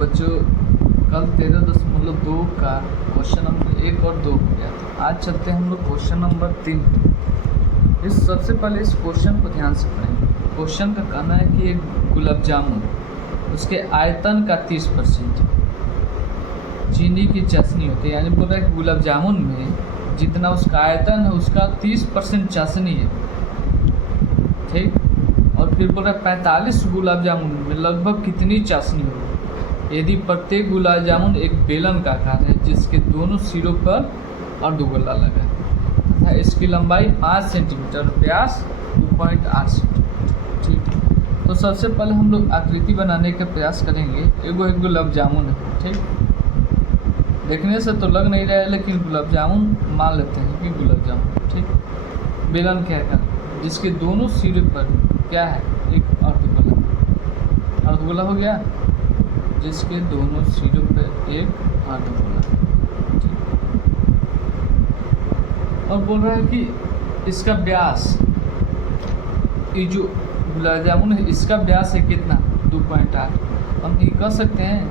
बच्चों कल 13.2 का क्वेश्चन नंबर 1 और 2 हो गया था। आज चलते हैं हम लोग क्वेश्चन नंबर 3। सबसे पहले इस क्वेश्चन को ध्यान से पढ़ेंगे। क्वेश्चन का कहना है कि एक गुलाब जामुन, उसके आयतन का 30% चीनी की चाशनी होती है। यानी बोल रहा है कि गुलाब जामुन में जितना उसका आयतन है उसका 30% चाशनी है, ठीक। और फिर बोल रहा है 45 गुलाब जामुन में लगभग कितनी चाशनी होगी यदि प्रत्येक गुलाब जामुन एक बेलन का आकार है जिसके दोनों सिरों पर अर्धगोला लगा है तथा इसकी लंबाई 5 सेंटीमीटर, व्यास 2.8 सेंटीमीटर, ठीक। तो सबसे पहले हम लोग आकृति बनाने का प्रयास करेंगे। एक गुलाब जामुन है, ठीक। देखने से तो लग नहीं रहा है लेकिन गुलाब जामुन मान लेते हैं कि गुलाब जामुन, ठीक। बेलन के आकार जिसके दोनों सिरे पर क्या है, एक अर्धगोला। अर्धगोला हो गया जिसके दोनों सिरों पर एक अर्धगोला, ठीक। और बोल रहा है कि इसका व्यास, ये जो गुलाब जामुन है इसका व्यास है कितना, 2.8। हम ये कह सकते हैं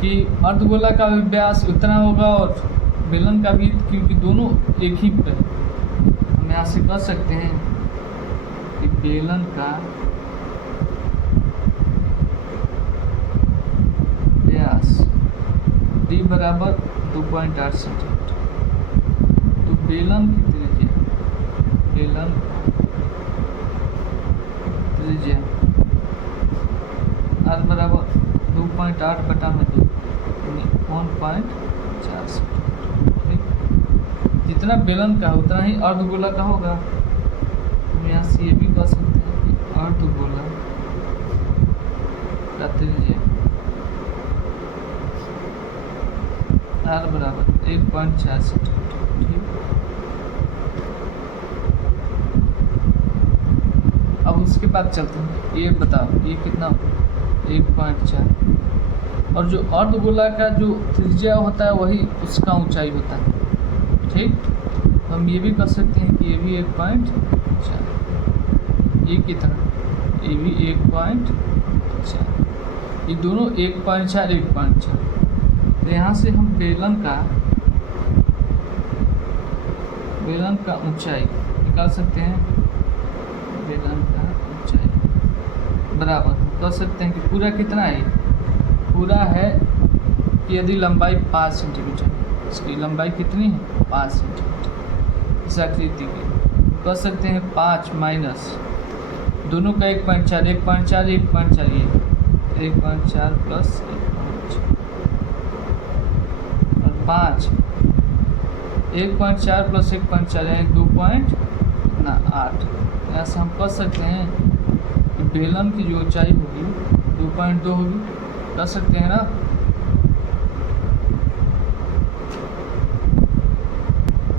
कि अर्धगोला का भी व्यास उतना होगा और बेलन का भी, क्योंकि दोनों एक ही पे। हम यहाँ से कह सकते हैं कि बेलन का व्यास d बराबर 2.8 सेंटीमीटर। तो बेलन की त्रिज्या, r बराबर 2.8 बटा में 2 यानी 1.4 सेंटीमीटर, ठीक। जितना बेलन का उतना ही अर्धगोला का होगा। हम यहाँ से ये भी कह सकते हैं कि अर्धगोला का त्रिज्या r बराबर 1.4 सेंटीमीटर, ठीक। अब उसके बाद चलते हैं, ये बताओ ये कितना, 1.4। और जो अर्धगोला का जो त्रिज्या होता है वही उसका ऊंचाई होता है, ठीक। तो हम ये भी कर सकते हैं कि ये भी 1.4, ये कितना, ये भी 1.4, ये दोनों 1.4। तो यहाँ से हम बेलन का ऊंचाई निकाल सकते हैं। बेलन का ऊंचाई बराबर कह सकते हैं कि पूरा कितना है, पूरा है कि यदि लंबाई 5 सेंटीमीटर है, इसकी लंबाई कितनी है, 5 सेंटीमीटर। इस आकृति की कह सकते हैं 5 माइनस दोनों का 1.4 ये 1.4 प्लस 1.4 और 5 1.4 प्लस 1.4 यानी 2.8। यहाँ से हम कह सकते हैं कि बेलन की जो ऊंचाई होगी 2.2 होगी, कह सकते हैं ना।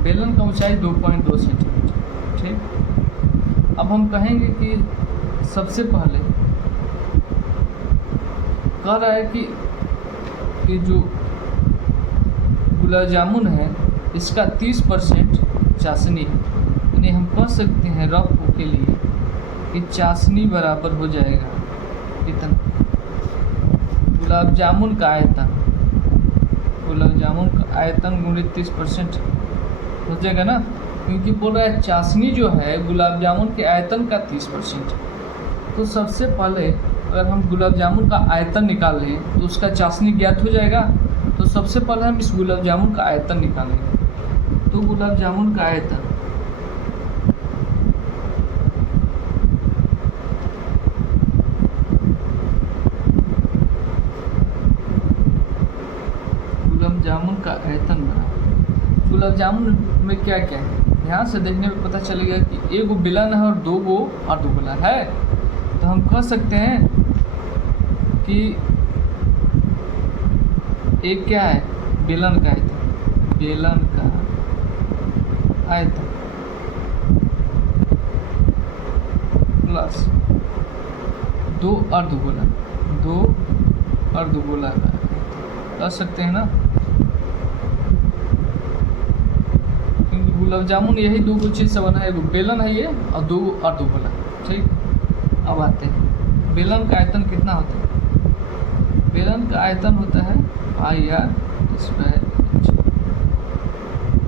बेलन का ऊंचाई 2.2 सेंटीमीटर, ठीक। अब हम कहेंगे कि सबसे पहले कह रहा है कि जो गुलाब जामुन है इसका 30% चाशनी है। यानी हम कह सकते हैं रफ के लिए कि चाशनी बराबर हो जाएगा कितना, गुलाब जामुन का आयतन गुणित 30% हो जाएगा ना, क्योंकि बोल रहा है चाशनी जो है गुलाब जामुन के आयतन का 30%। तो सबसे पहले अगर हम गुलाब जामुन का आयतन निकाल लें तो उसका चाशनी ज्ञात हो जाएगा। तो सबसे पहले हम इस गुलाब जामुन का आयतन निकालेंगे। तो गुलाब जामुन का आयतन बना। गुलाब जामुन में क्या क्या है, ध्यान से देखने में पता चलेगा कि एक गो बेलन है और 2 गो अर्धगोला है। तो हम कह सकते हैं कि एक क्या है, बेलन का आयतन प्लस 2 अर्धगोला का कह सकते हैं ना। गुलाब जामुन यही 2 चीज़ से बना है, एगो बेलन है ये और 2 अर्धगोला, ठीक। अब आते हैं बेलन का आयतन कितना होता है, बेलन का आयतन होता है पाई आर स्क्वायर एच,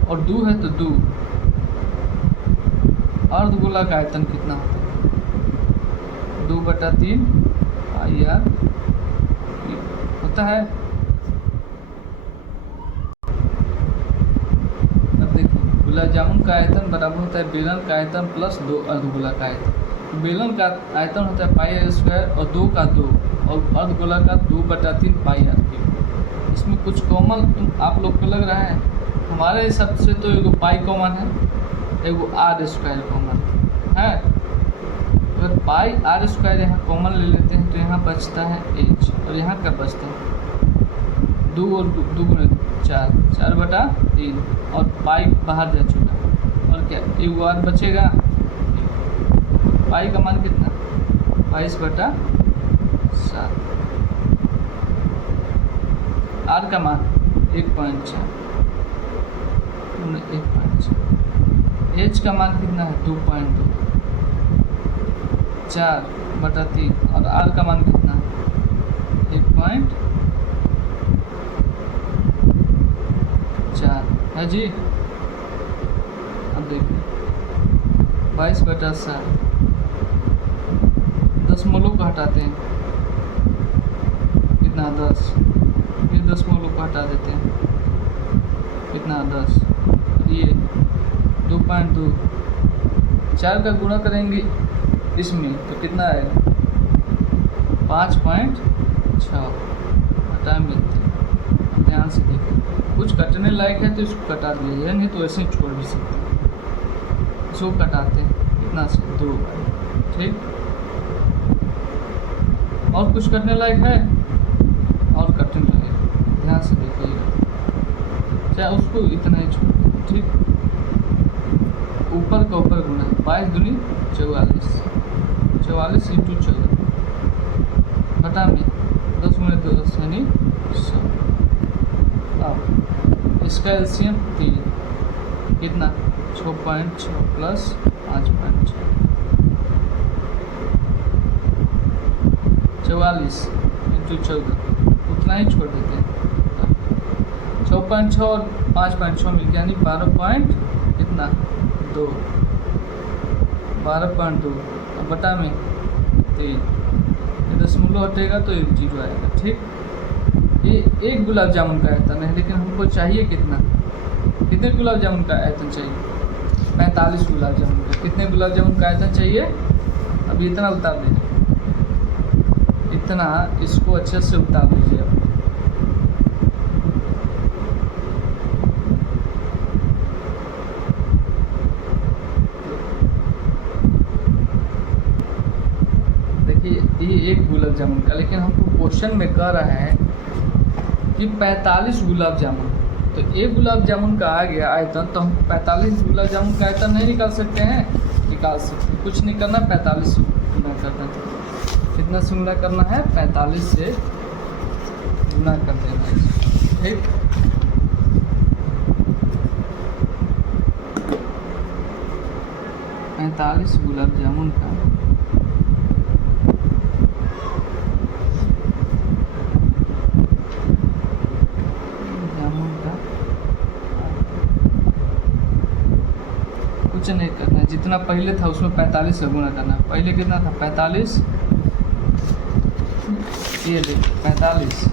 और दो है तो दो। अर्धगोला का आयतन कितना होता है? 2/3 पाई आर होता है। अब देखिए, गुलाब जामुन का आयतन बराबर होता है बेलन का आयतन प्लस 2 अर्धगोला का आयतन। तो बेलन का आयतन होता है पाई आर स्क्वायर और 2 का 2, और अर्धगोला का 2/3 पाई आर क्यूब। इसमें कुछ कॉमन आप लोग को लग रहा है? हमारे हिसाब से तो एगो पाई कॉमन है, एगो आर स्क्वायर कॉमन है। अगर पाई आर स्क्वायर यहाँ कॉमन ले लेते हैं तो यहाँ बचता है एच, और यहाँ क्या बचता है? 2 और 2 गुणे 4, 4/3, और पाई बाहर जा चुका, और क्या एगो आर बचेगा। पाई का मान कितना? 22/7। आर का मान 1.4, 1.4। एच का मान कितना है? 2.2, 4/3, और आर का मान कितना है? 1.4 है जी। अब देखिए 22/7, दशमलव को हटाते हैं, कितना? 10। फिर दशमलव को हटा देते हैं, कितना? 10। ये 2.2, 4 का गुणा करेंगे इसमें तो कितना आएगा? 5.6 हटा मिलते। ध्यान से देखिए, कुछ कटने लायक है तो इसको कटा दीजिए, नहीं तो ऐसे ही छोड़ भी सकते हैं। इसको कटाते हैं, कितना से? 2। ठीक, और कुछ करने लायक है? और कटने लायक, ध्यान से देखिएगा, चाहे उसको इतना ही छोड़ दें। ठीक, ऊपर का ऊपर गुना, 22 दूनी 44, 44 × 14 बटा में 10 गुणे 10 यानी 100। अब इसका एलसीएम 3, कितना? 6.6 प्लस 5.6, 44 × 14, उतना ही छोड़ देते हैं। 6.6 और 5.6 मिल गया, यानी 12.2, 12.2 बटा में 3। दशमलव हटेगा तो 1 0 आएगा। ठीक, ये एक गुलाब जामुन का आयतन है, लेकिन हमको चाहिए कितना? कितने गुलाब जामुन का आयतन चाहिए? 45 गुलाब जामुन का। कितने गुलाब जामुन का आयतन चाहिए? अभी इतना उतार दीजिए, इतना, इसको अच्छे से उतार दीजिए। अब देखिए, ये एक गुलाब जामुन का, लेकिन हमको क्वेश्चन में कह रहा है कि 45 गुलाब जामुन। तो एक गुलाब जामुन का आ गया आयतन, तो हम 45 गुलाब जामुन का आयतन नहीं निकाल सकते हैं? निकाल सकते हैं। कुछ नहीं करना, 45 से गुना करना है। कितना से गुना करना है? 45 से गुना कर देना है। ठीक, पैंतालीस गुलाब जामुन का कुछ नहीं करना है, जितना पहले था उसमें 45 से गुना करना है। पहले कितना था? 45, ये देखिए 45,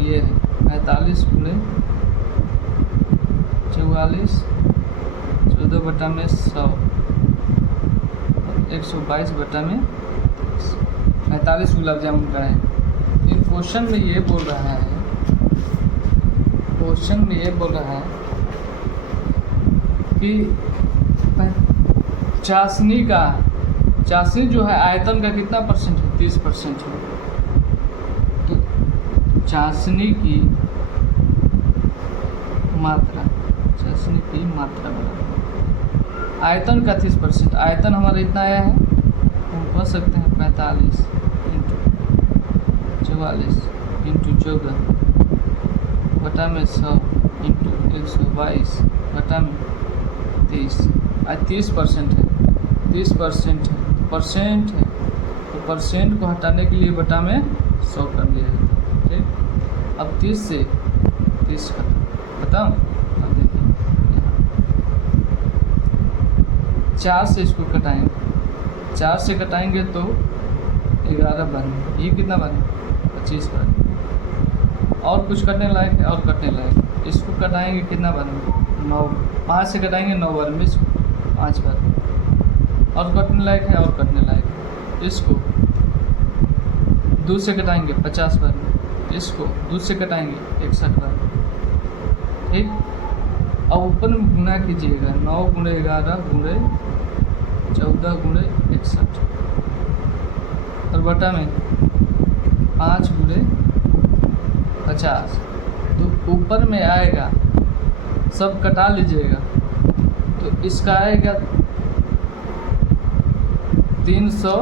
ये 45 गुणे 44, 14/100, 122/45 गुलाब जामुन का है। इन क्वेश्चन में ये बोल रहा है, क्वेश्चन में ये बोल रहा है कि चाशनी जो है आयतन का कितना परसेंट है? 30% है। तो चाशनी की मात्रा बराबर आयतन का 30%। आयतन हमारा इतना आया है, हम कह सकते हैं 45 × 44 × 14 बटा में 100 × 122 बटा में 30। आज 30% है, 30% है, परसेंट है, तो परसेंट को हटाने के लिए बटा में 100 कर दिया जाता है। ठीक, अब 30 से 30 खत्म। अब देखिए 4 से इसको कटाएंगे, 4 से कटाएंगे तो 11 बने, ये कितना बने 25 बने। और कुछ कटने लायक है, और कटने लायक, इसको कटाएंगे कितना बने 9, 5 से कटाएंगे 9 बार में, इसको 5 बार। और कटने लायक है, और कटने लायक है, इसको 2 से कटाएंगे 50 बार में, इसको 2 से कटाएंगे 61 बार। ठीक, अब ऊपर में गुना कीजिएगा, 9 × 11 × 14 × 61, और बटा में 5 × 50। तो ऊपर में आएगा, सब कटा लीजिएगा, तो इसका आएगा 300,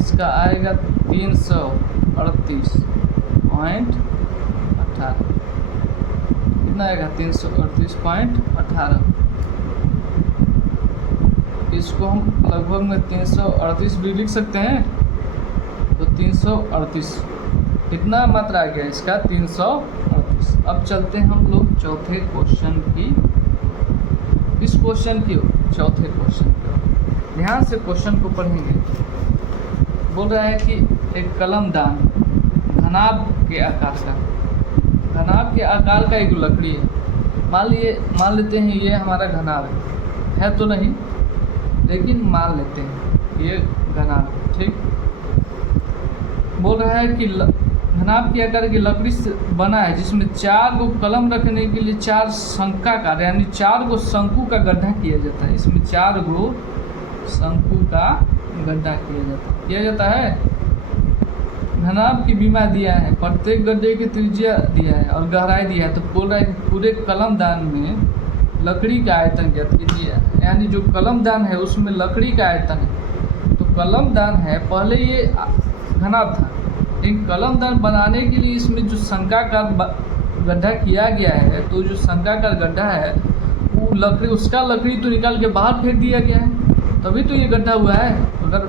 इसका आएगा 338.18। कितना आएगा 338.18। इसको हम लगभग में 338 भी लिख सकते हैं, तो 338 कितना मात्रा आ गया इसका 338। अब चलते हैं हम लोग चौथे क्वेश्चन की, इस क्वेश्चन की चौथे क्वेश्चन की ध्यान से क्वेश्चन को पढ़ेंगे। बोल रहा है कि एक कलमदान घनाभ के आकार का, घनाभ के आकार का एक लकड़ी है। मान लेते हैं ये हमारा घनाभ है तो नहीं, लेकिन मान लेते हैं ये घनाभ। ठीक, बोल रहा है कि घनाभ के आकार की लकड़ी से बना है, जिसमें 4 को कलम रखने के लिए 4 शंक्वाकार यानी 4 को शंकु का गड्ढा किया जाता है। इसमें 4 को शंकु का गड्ढा किया जाता है। घनाभ की बीमा दिया है, प्रत्येक गड्ढे की त्रिज्या दिया है और गहराई दिया है। तो बोल रहा है कि पूरे कलमदान में लकड़ी का आयतन ज्ञात कीजिए, यानी जो कलमदान है उसमें लकड़ी का आयतन है। तो कलमदान है, पहले ये घनाभ था, लेकिन कलमदान बनाने के लिए इसमें जो शंक्वाकार गड्ढा किया गया है, तो जो शंक्वाकार गड्ढा है वो लकड़ी, उसका लकड़ी तो निकाल के बाहर फेंक दिया गया है, तभी तो ये गड्ढा हुआ है। अगर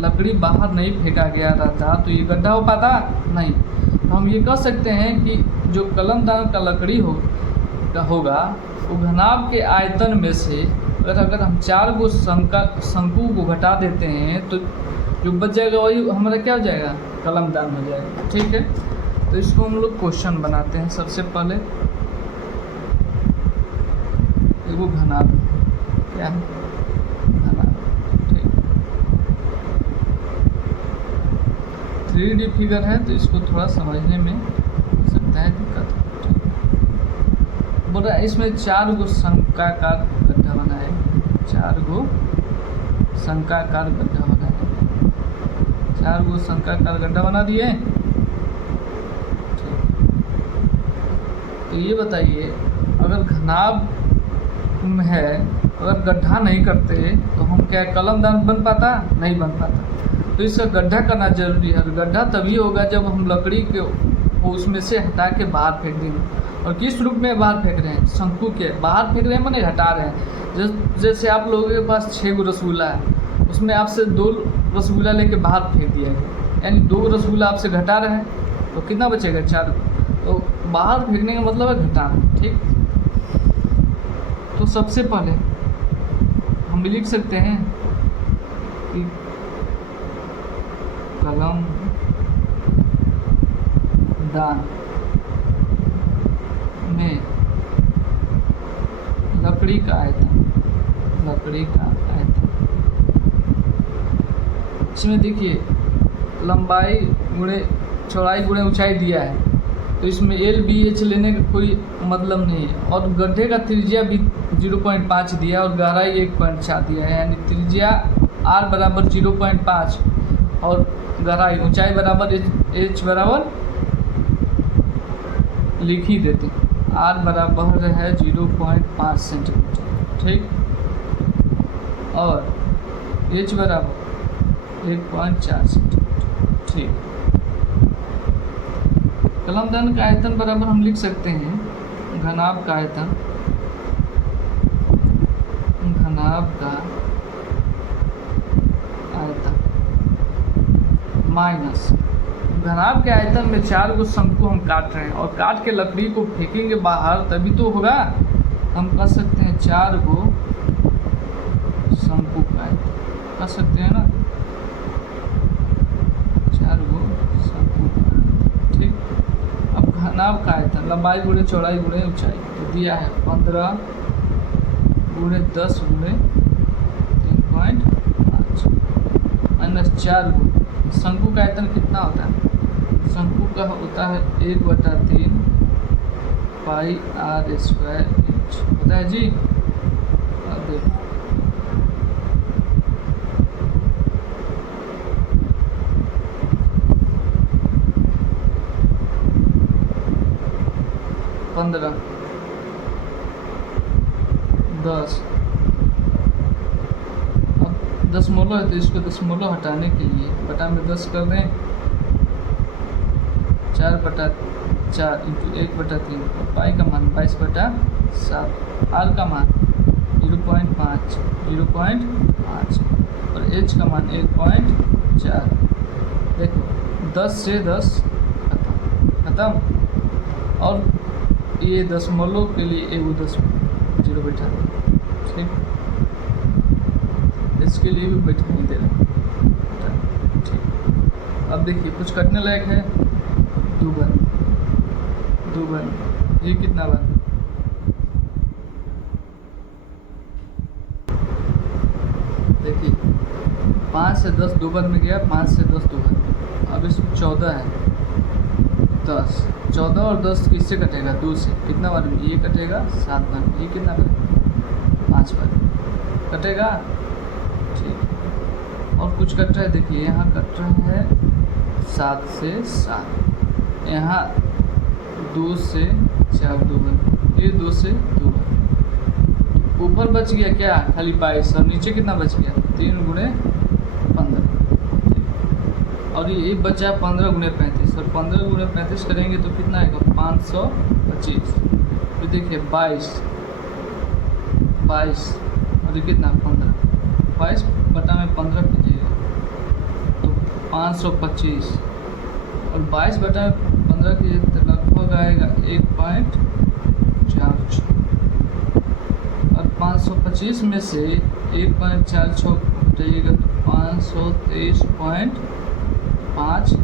लकड़ी बाहर नहीं फेंका गया रहता तो ये गड्ढा हो पाता नहीं। तो हम ये कह सकते हैं कि जो कलमदान का लकड़ी होगा वो घनाभ के आयतन में से अगर हम 4 को शंकु को घटा देते हैं तो जो बच जाएगा वही हमारा क्या हो जाएगा, कलमदान हो जाएगा। ठीक है, तो इसको हम लोग क्वेश्चन बनाते हैं। सबसे पहले वो घनाभ क्या है, घनाभ। ठीक, 3D फिगर है तो इसको थोड़ा समझने में हो सकता है दिक्कत। बोल रहा है इसमें 4 को शंक्वाकार गड्ढा बना है, 4 को शंक्वाकार गड्ढा बना है, 4 को शंक्वाकार गड्ढा बना दिए। तो ये बताइए, अगर घनाभ है, अगर गड्ढा नहीं करते तो हम क्या कलमदान बन पाता, नहीं बन पाता। तो इसका गड्ढा करना जरूरी है। गड्ढा तभी होगा जब हम लकड़ी को उसमें से हटा के बाहर फेंक देंगे। और किस रूप में बाहर फेंक रहे हैं, शंकु के बाहर फेंक रहे हैं, माने हटा रहे हैं। जैसे आप लोगों के पास 6 रसगुल्ला है, उसमें आपसे 2 रसगुल्ला लेके बाहर फेंक दिया गया, यानी 2 रसगुल्ला आपसे घटा रहे हैं, तो कितना बचेगा 4। तो बाहर फेंकने का मतलब है घटाना। ठीक, तो सबसे पहले हम लिख सकते हैं कि कलमदान में लकड़ी का आयतन, इसमें देखिए लंबाई गुणे चौड़ाई गुणे ऊंचाई दिया है, तो इसमें LBH लेने का कोई मतलब नहीं है। और गड्ढे का त्रिज्या भी 0.5 दिया और गहराई 1.4 दिया है, यानी त्रिज्या R बराबर 0.5 और गहराई ऊंचाई बराबर H बराबर लिख ही देते, R बराबर है 0.5 सेंटीमीटर। ठीक, और H बराबर 1.4 सेंटीमीटर। ठीक, कलमदान का आयतन बराबर हम लिख सकते हैं घनाभ का आयतन, माइनस घनाभ के आयतन में 4 गो शंकु हम काट रहे हैं और काट के लकड़ी को फेंकेंगे बाहर तभी तो होगा। हम कर सकते हैं 4 गो शंकु का आयतन कर सकते हैं ना, 4 गो शंकु का। ठीक, अब घनाभ का आयतन लंबाई गुणे चौड़ाई गुणे ऊंचाई तो दिया है 15 गुणे 10 गुणे 3.5 माइनस 4 गो शंकु का आयतन कितना होता है? शंकु का होता है 1/3 पाई r स्क्वायर इंच होता है जी। अब देखो 15 10 अब दशमलव है तो इसको दशमलव हटाने के लिए बटा में 10 कर दें, 4/4 इंटू 1/3 और पाई का मान 22/7, आर का मान 0.5 और एच का मान 1.4। देखो 10 से 10 खत्म और ये दशमलव के लिए एगो 0 बैठा दे। ठीक, इसके लिए भी बैठा नहीं दे रहा। ठीक, अब देखिए कुछ कटने लायक है। 2 बन ये कितना बन? देखिए 5 से 10 2 बन में गया, 5 से 10 2 बन। अब इसमें 14 है, 10 14 और 10 किससे कटेगा? 2 से। कितना बार? ये कटेगा 7 बार। ये कितना बार? 5 बार कटेगा। ठीक, और कुछ कट रहा है। देखिए यहाँ कट रहा है 7 से 7, यहाँ 2 से 4 2 बार, ये 2 से 2 बार। ऊपर बच गया क्या? खाली 22 और नीचे कितना बच गया? 3 गुणे 15। और ये बचा 15 गुणे 35 और 15 गुणे 35 करेंगे तो कितना आएगा? 525। तो देखिए 22 और ये कितना? 15। 22 बटा में 15 कीजिएगा तो 525 और 22 बटा में 15 कीजिए तो लगभग आएगा 1.46 और 525 में से 1.46 घटाइएगा तो 523.54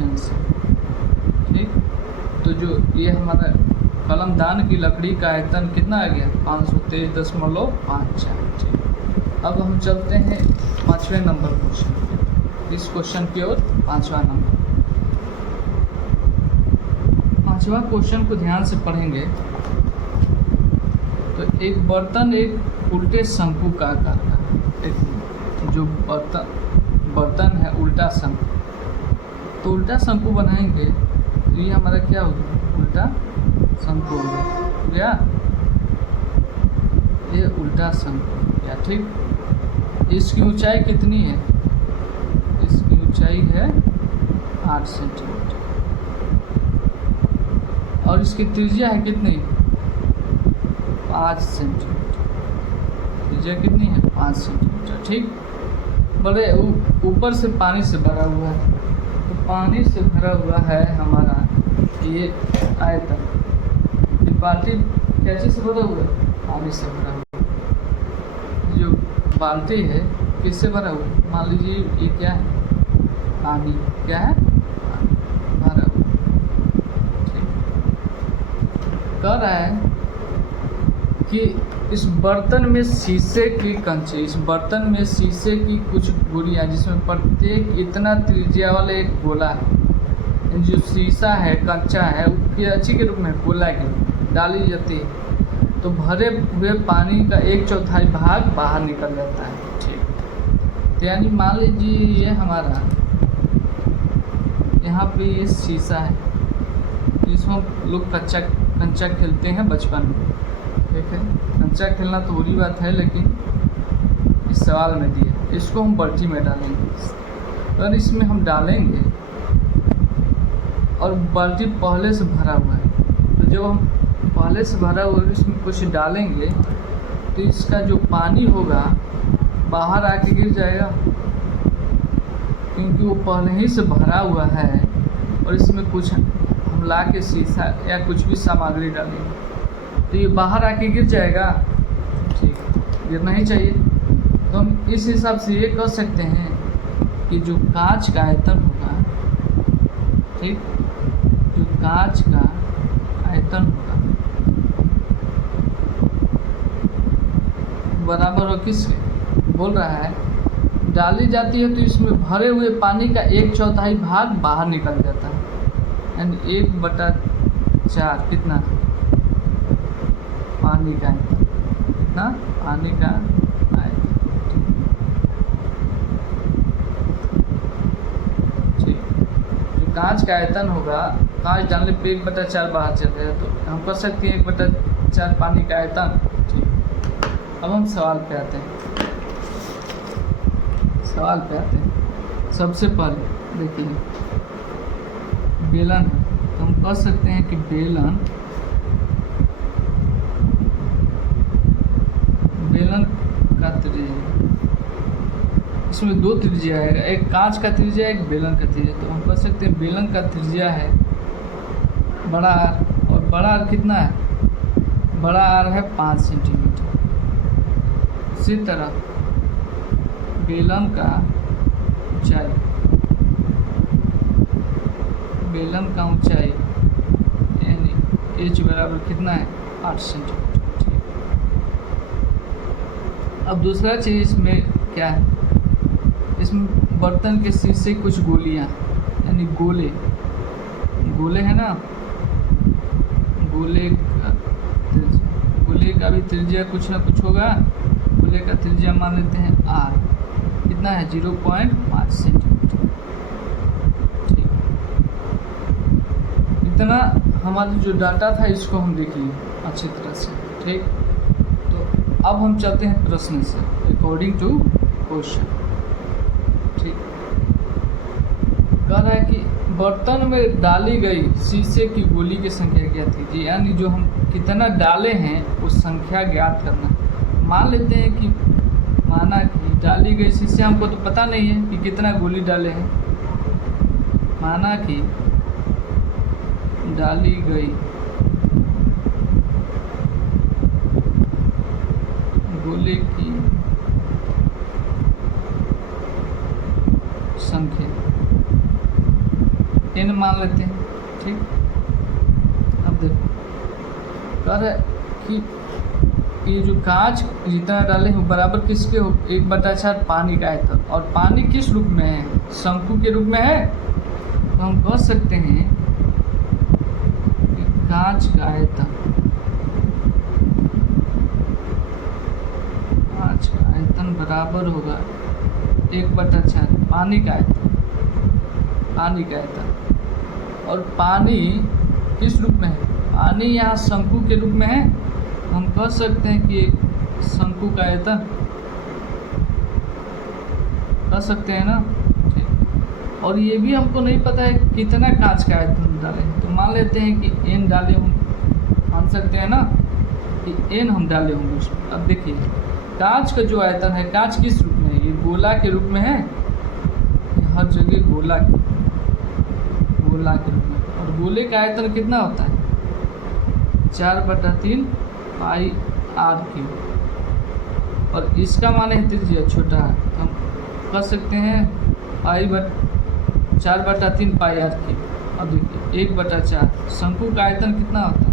आंसर। ठीक, तो जो ये हमारा कलमदान की लकड़ी का आयतन कितना आ गया? 523.54। ठीक, अब हम चलते हैं 5वें नंबर क्वेश्चन। इस क्वेश्चन की ओर 5वां नंबर। 5वां क्वेश्चन को ध्यान से पढ़ेंगे तो एक बर्तन एक उल्टे शंकु का आकार का, एक जो बर्तन है उल्टा शंकु, तो उल्टा शंकु बनाएंगे तो ये हमारा क्या होगा? उल्टा शंकु हो गया। ये उल्टा शंकु हो गया। ठीक, इसकी ऊंचाई कितनी है? इसकी ऊंचाई है 8 सेंटीमीटर और इसकी त्रिज्या है कितनी? 5 सेंटीमीटर। त्रिज्या कितनी है? 5 सेंटीमीटर। ठीक, बोले ऊपर से पानी से भरा हुआ है, तो पानी से भरा हुआ है हमारा ये आयतन। ये बाल्टी कैसे से भरा हुआ है? पानी से भरा हुआ है। जो बाल्टी है किससे भरा हुआ है? मान लीजिए ये क्या है? पानी। क्या है? भरा हुआ। ठीक, कह रहा है कि इस बर्तन में शीशे की कंचे, इस बर्तन में शीशे की कुछ गुड़ियाँ जिसमें प्रत्येक इतना त्रिज्या वाला एक गोला है। जो शीशा है कंचा है उसकी अच्छी के रूप में गोला के रूप में डाली जाती है तो भरे हुए पानी का 1/4 भाग बाहर निकल जाता है। ठीक, तो यानी मान लीजिए ये हमारा यहाँ पे ये शीशा है, इसमें लोग कंचा खेलते हैं बचपन में। ठीक है, कंचा खेलना तो बुरी बात है लेकिन इस सवाल में दिया। इसको हम बाल्टी में डालेंगे। अगर इसमें हम डालेंगे और बाल्टी पहले से भरा हुआ है तो जब हम पहले से भरा हुआ है इसमें कुछ डालेंगे तो इसका जो पानी होगा बाहर आके गिर जाएगा। क्योंकि वो पहले ही से भरा हुआ है और इसमें कुछ हम ला के शीशा या कुछ भी सामग्री डालेंगे तो ये बाहर आके गिर जाएगा। ठीक, गिरना ही चाहिए। तो हम इस हिसाब से ये कह सकते हैं कि जो कांच का आयतन होगा, ठीक, जो कांच का आयतन होगा बराबर हो किसके, बोल रहा है डाली जाती है तो इसमें भरे हुए पानी का 1/4 भाग बाहर निकल जाता है, यानी 1/4 कितना पानी का आयतन, कितना पानी का आयतन। ठीक, जो कांच का आयतन होगा, कांच डालने पे 1/4 बाहर चल जाएगा, तो हम कर सकते हैं 1/4 पानी का आयतन। ठीक, अब हम सवाल पे आते हैं। सबसे पहले देखिए बेलन है, तो हम कह सकते हैं कि बेलन का त्रिज्या, इसमें 2 त्रिज्या है, एक कांच का त्रिज्या एक बेलन का त्रिज्या। तो हम कह सकते हैं बेलन का त्रिज्या है बड़ा आर, और बड़ा आर कितना है, बड़ा आर है 5 सेंटीमीटर। इसी तरह बेलन का ऊंचाई, बेलन का ऊंचाई यानी एच बराबर कितना है 8 सेंटीमीटर। ठीक, अब दूसरा चीज़ इसमें क्या है, इसमें बर्तन के शीशे कुछ गोलियां यानी गोले है ना, गोले का भी त्रिज्या कुछ ना कुछ होगा। गोले का त्रिज्या मान लेते हैं आर, कितना है 0.5 सेंटीमीटर। ठीक, इतना हमारा जो डाटा था इसको हम देख लिए अच्छी तरह से। ठीक, तो अब हम चलते हैं प्रश्न से, अकॉर्डिंग टू क्वेश्चन। ठीक, कह रहा है कि बर्तन में डाली गई शीशे की गोली की संख्या क्या थी जी, यानी जो हम कितना डाले हैं उस संख्या ज्ञात करना। मान लेते हैं कि माना कि डाली गई शीशे, हमको तो पता नहीं है कि कितना गोली डाले हैं। माना कि डाली गई गोले की संख्या n मान लेते हैं। ठीक, अब देखो कह रहा है कि ये जो कांच जितना डाले हैं बराबर किसके हो, 1/4 पानी का आयतन, और पानी किस रूप में है, शंकु के रूप में है। तो हम कह सकते हैं कि कांच का आयतन, बराबर होगा 1/4 पानी का आयतन। और पानी किस रूप में है, पानी यहाँ शंकु के रूप में है। हम कह सकते हैं कि शंकु का आयतन कह सकते हैं ना। ठीक, और ये भी हमको नहीं पता है कितना कांच का आयतन डाले, तो मान लेते हैं कि n डाले होंगे, मान सकते हैं ना कि n हम डाले होंगे उसमें। अब देखिए कांच का जो आयतन है, कांच किस रूप में है, ये गोला के रूप में है, हर जगह गोला के रूप में। और गोले का आयतन कितना होता है 4/3 पाई आर क्यूब, और इसका मान है त्रिज्या छोटा है, तो हम कह सकते हैं 4/3 पाई आर क्यूब। अब देखिए 1/4 शंकु का आयतन कितना होता है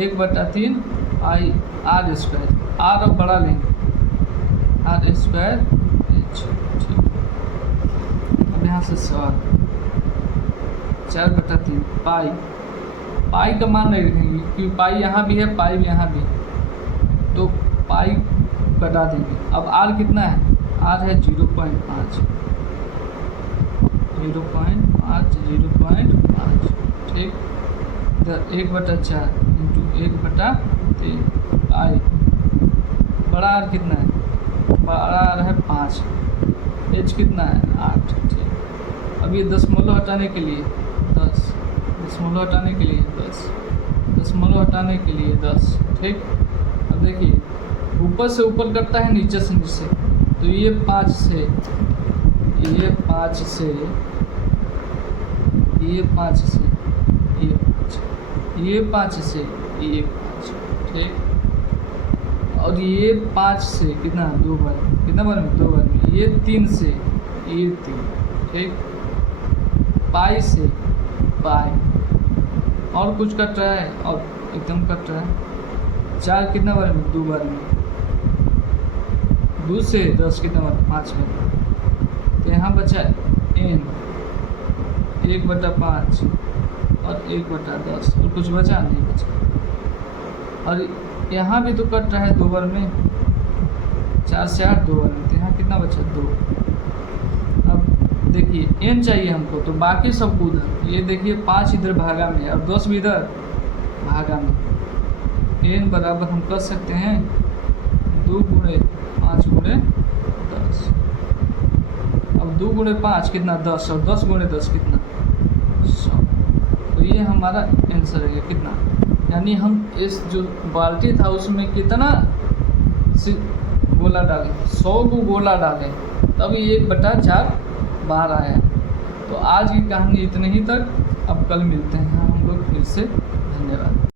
1/3 पाई आर स्क्वायर, आर अब बड़ा लेंगे आर स्क्वायर एच। ठीक, अब यहाँ से सवाल 4/3 पाई का मान नहीं रखेंगे क्योंकि पाई यहाँ भी है, पाई भी यहाँ भी है, तो पाई बता देंगे। अब आर कितना है, आर है 0.5। ठीक, इधर 1/4 इंटू 1/3 पाई, बड़ा आर कितना है, बड़ा आर है 5, एच कितना है 8। ठीक, अब ये दशमलव हटाने के लिए 10, दशमलव हटाने के लिए 10, दशमलव हटाने के लिए 10। ठीक, अब देखिए ऊपर से ऊपर करता है नीचे से नीचे, तो ये 5 से ये 5 से ये 5 से ये 5, ये 5 से ये 5, ठीक। और ये 5 से कितना 2 बार, कितना बार में 2 बार में, ये 3 से ये 3, ठीक। पाई से पाई, और कुछ कट रहा है और एकदम कट रहा है। 4 कितना बार में 2 बार में, 2 से 10 कितना बार 5 में। तो यहाँ बचा n 1/5 और 1/10, और कुछ बचा नहीं बचा। और यहाँ भी तो कट रहा है 2 बार में, 4 से 8 2 बार में, तो यहाँ कितना बचा 2। अब देखिए n चाहिए हमको, तो बाकी सब उधर, ये देखिए 5 इधर भागा में और 10 भी इधर भागा में। n बराबर हम कर सकते हैं 2 × 5 × 10। अब 2 × 5 कितना 10, और 10 × 10 कितना 100। तो ये हमारा आंसर है कितना, यानी हम इस जो बाल्टी था उसमें कितना गोला डालें, 100 को गोला डालें, तब ये 1/4 बाहर आया। तो आज की कहानी इतने ही तक, अब कल मिलते हैं हम लोग फिर से। धन्यवाद।